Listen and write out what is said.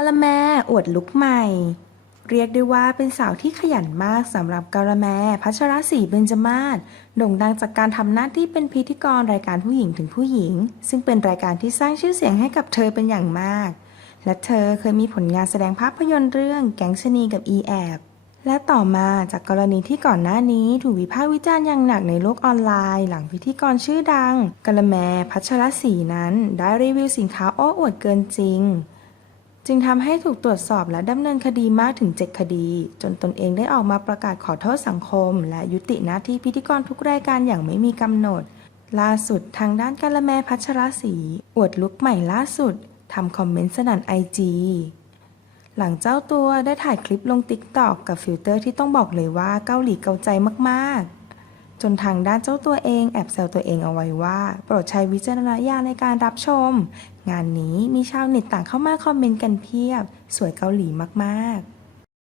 กะละแมอวดลุกใหม่ เรียกได้ว่าเป็นสาวที่ขยันมากสำหรับกะละแมพัชรศรีเบญจมาศโด่งดังจากการทำหน้าที่เป็นพิธีกรรายการผู้หญิงถึงผู้หญิง ซึ่งเป็นรายการที่สร้างชื่อเสียงให้กับเธอเป็นอย่างมาก และเธอเคยมีผลงานแสดงภาพยนตร์เรื่องแก๊งชนีกับอีแอบและต่อมาจากกรณีที่ก่อนหน้านี้ถูกวิพากษ์วิจารณ์อย่างหนักในโลกออนไลน์ หลังพิธีกรชื่อดังกะละแมพัชรศรีนั้น ได้รีวิวสินค้าโอ้อวดเกินจริง จึงทำให้ถูกตรวจสอบและดำเนินคดีมากถึง 7 คดี จนตนเองได้ออกมาประกาศขอโทษสังคม และยุติหน้าที่พิธีกรทุกรายการอย่างไม่มีกำหนด ล่าสุดทางด้านกาละแมพัชรศรีอวดลุกใหม่ล่าสุดทำคอมเมนต์สนั่นไอจีหลังเจ้าตัวได้ถ่ายคลิปลงติ๊กตอกกับฟิลเตอร์ที่ต้องบอกเลยว่าเกาหลีเกาใจมากๆ จนทางด้านเจ้าตัวเองแอบแซวตัวเองเอาไว้ว่า โปรดใช้วิจารณญาณในการรับชม งานนี้มีชาวเน็ตต่างเข้ามาคอมเมนต์กันเพียบ สวยเกาหลีมากๆ